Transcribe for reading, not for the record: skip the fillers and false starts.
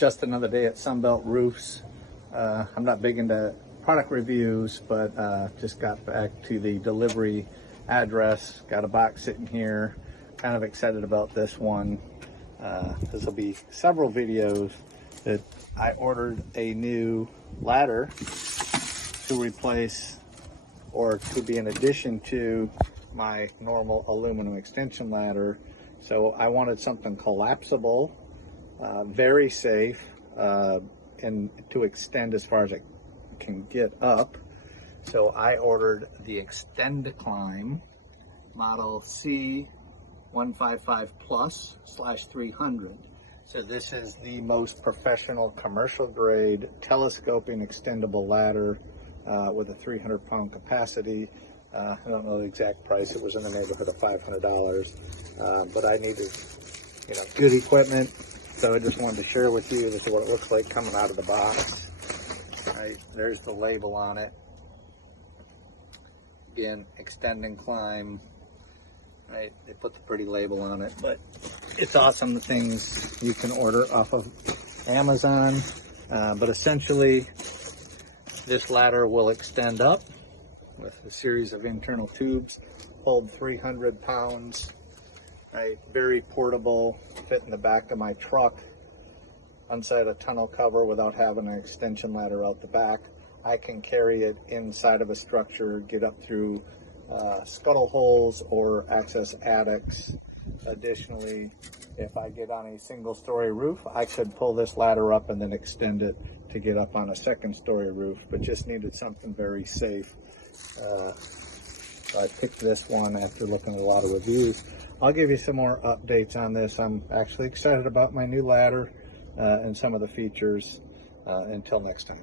Just another day at Sunbelt Roofs. I'm not big into product reviews, but just got back to the delivery address. Got a box sitting here. Kind of excited about this one. This will be several videos that I ordered a new ladder to replace or to be in addition to my normal aluminum extension ladder. So I wanted something collapsible, very safe, and to extend as far as it can get up. So I ordered the Extendable model C155+/300. So this is the most professional commercial grade telescoping extendable ladder with a 300-pound capacity. I don't know the exact price. It was in the neighborhood of $500, but I needed, good equipment. So I just wanted to share with you this is what it looks like coming out of the box. Right, there's the label on it. Again, extend and climb. Right, they put the pretty label on it, but it's awesome. The things you can order off of Amazon, but essentially this ladder will extend up with a series of internal tubes, hold 300 pounds. Right, very portable, fit in the back of my truck, inside a tonneau cover without having an extension ladder out the back. I can carry it inside of a structure, get up through scuttle holes or access attics. Additionally, if I get on a single-story roof, I could pull this ladder up and then extend it to get up on a second-story roof, but just needed something very safe. So I picked this one after looking at a lot of reviews. I'll give you some more updates on this. I'm actually excited about my new ladder and some of the features. Until next time.